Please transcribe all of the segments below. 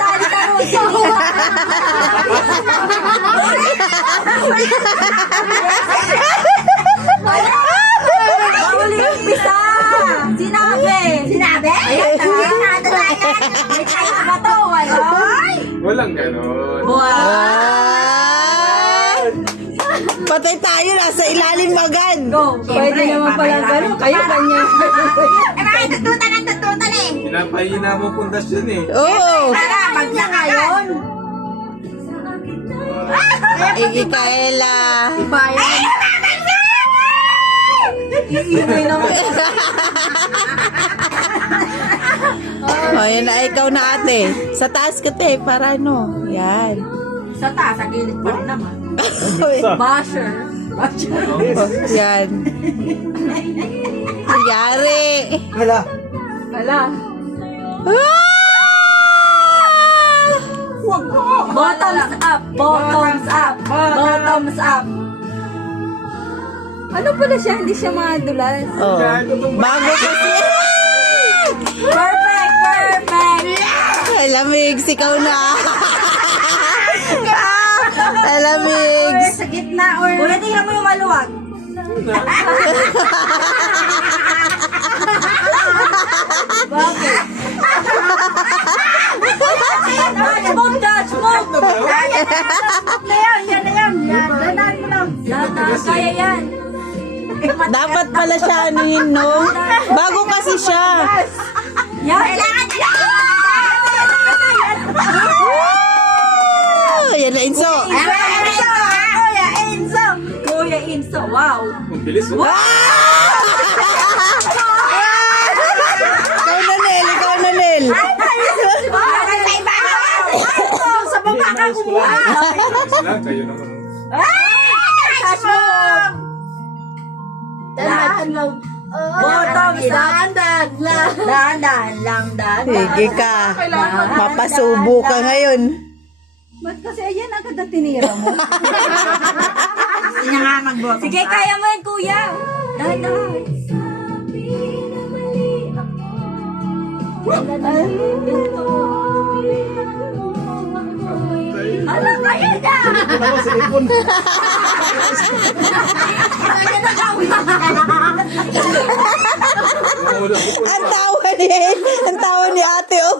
Tali ka Rusi. Bawal yung pisa. Sinabi. Sinabi? Ayan na. May tayo ba to? Walang ganon. Patay tayo, nasa ilalim agad. Go. Pwede naman pala gano'n. Kayo ganyan. Bakit tututan ang tututan eh? Pinapahina mo pundasyon eh. Oo. Tara, bagla ngayon. Igikaela. Bayan. Iingay naman. O, yan na, ikaw na ate. Sa taas ka te, para ano. Yan. Sa taas, sa gilid pa rin naman. Basher. Basher. Yan. Yari. Hala. Bottoms up. Bottoms up. Bottoms up. Ano pala siya? Hindi siya madulas. Oh. Bago kasi. Perfect. Perfect. Alamig, sikaw na. Alamig. Sa gitna or... Una, tingnan mo yung maluwag. Bakit? Smoke that! Smoke! Yan na yan. Danan mo lang. Kaya yan. Dapat pala siya anuhin, no? Bago kasi siya. Yan. Kailangan na lang. Oh, yan na, Inso. Kuya Enzo. Kuya Inso. Wow. Ang bilis mo. Ikaw na, Nel. Ikaw na, Nel. Sa iba. Sa baba ka kumuha. Sila, kayo naman. Touch mo. Dahan lang. Bottoms up. Dahan lang. Sige ka. Mapasubo ka ngayon. Ba't kasi ayan agad na tinira mo? Hindi na nga mag-bottom. Sige, kaya mo yan, kuya. Dahan-dahan. Ano kaya na? Ang tawa ni ate, oh.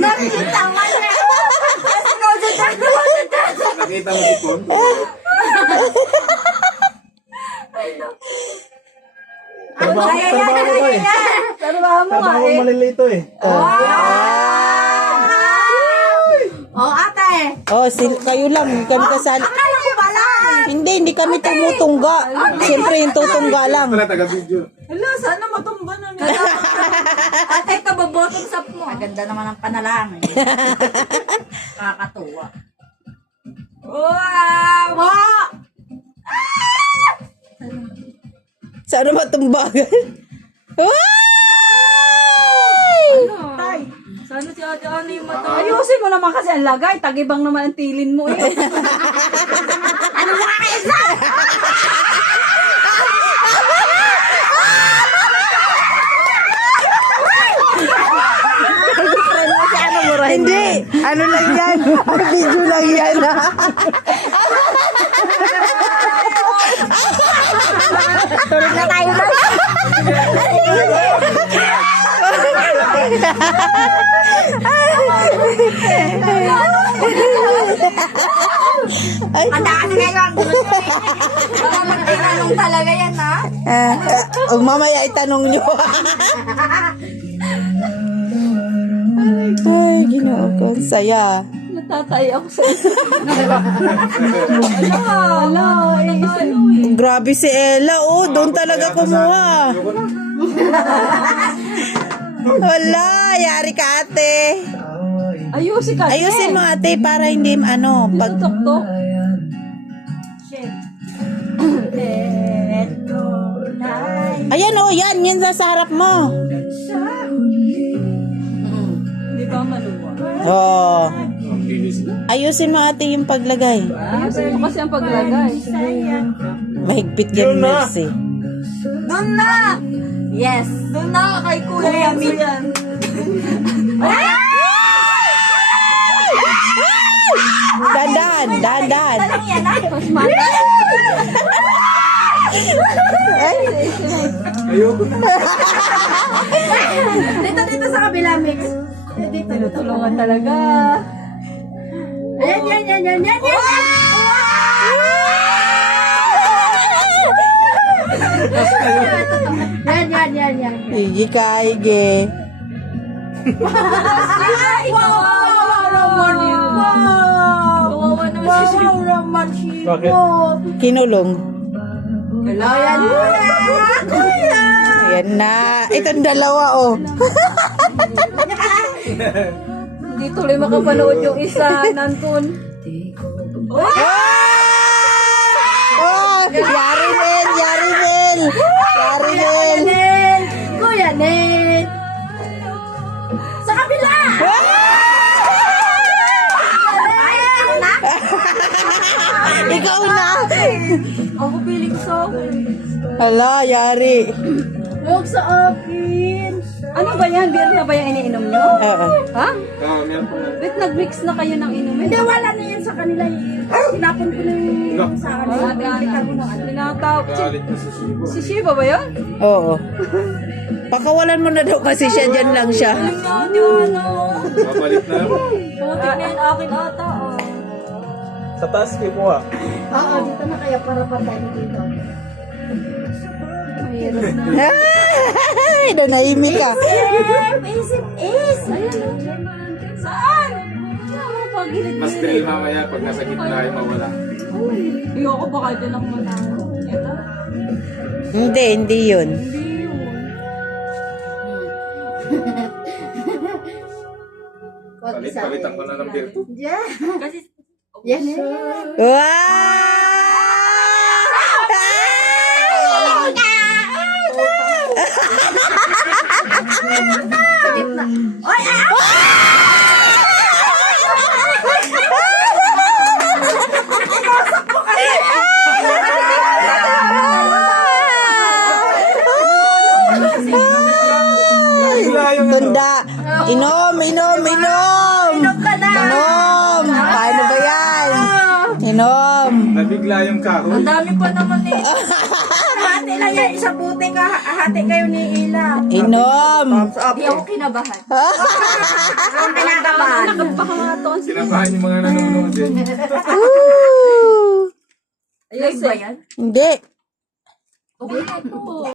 Nakita mo na. Nakita mo si Pon? Trabaho mo nga eh. malilito eh. Oh, ate. Oh, kayo lang. Kami kasali. Akala ko pala. Hindi kami tumutungga. Siyempre, yung tutungga lang. Wala taga-video. Hala, sana matumba na niya. Ate, kababottoms up mo. Maganda naman ang panalangin. Kakatuwa. Wow! Sana matumbagan. Ay! Sana si Ate Ana yung mata. Ayusin mo naman kasi ang lagay. Tagibang naman ang tilin mo eh. Ano mo kayo sa? Hindi. Ano lang yan? Video lang yan. Tulog na tayo ba? Ang daan ngayon. Baka magtinanong talaga yan ha. Mamaya itanong nyo. Ay, ginoo ko. Ang saya. Natatay ako sa Ala, Grabe si Ella. Oh, doon talaga kumuha. Wala, yari ka ate. ayusin ka. Ayusin mo ate para hindi pag Tok-tok. ayan oh, yan sa harap mo. Hindi ba maluwa? Oh. Ang bilis na. Ayusin mo ate yung paglagay. Ayusin mo kasi ang paglagay. Mahigpit yan, Mercy. Doon na! Yes. Doon na kay Kuya Yami yan. Dandan, dandan. Tanong yan ah. Ayoko. Dito sa kabila, Mix. Dito. Tulungan talaga. Yan. Yan. Higi ka, higi. Kawawa naman si Shiro. Bakit? Kinulong. Ayan. Ayan na. Itong dalawa, oh. Hindi tuloy makapanood yung isa. Nandun. Oh, yari Nel, yari Nel. Yari Nel. Kuya Nel. Sa kabila. Ikaw na. Ako piling sa akin. Hala, yari. Huwag sa akin. Ano ba yan? Beer na ba yung iniinom nyo? Oo. Ha? Meron pa nga. Wait, nag-mix na kayo ng inumin? Hindi, wala na yan sa kanila. Tinapon ko na yung sa kanila. Tinatawag. Galit na si Shibo. Si Shiba ba yun? Oo. Pakawalan mo na daw kasi siya, dyan lang siya. Babalik na lang. Putik na yun akin ata. Sa taas kayo po ah. Oo, dito na kaya para patay na dito. Mahirap na. Ay, nanahimik ka. Isip is. Saan? Pagilid Mas drill mamaya pag nasa gitna ay mawala. Ayoko baka dyan ako matalo. Ito. Hindi yun. Palitan ko na ng beer. Yeah. Kasi Yes. Wow! Oy, ah! Bigla yung ano. Tunda. Inom. Paano ba yan? Inom. Nabigla yung kahoy. ang dami pa naman eh. Hati lang yan. Isang buti ka. Hati kayo ni Ila. Inom. Hindi ako kinabahan. Ang pinakabahan. Baka nga to. Kinabahan yung mga nanonood eh. Woo! Ayun ba yan? Hindi. Okay na to.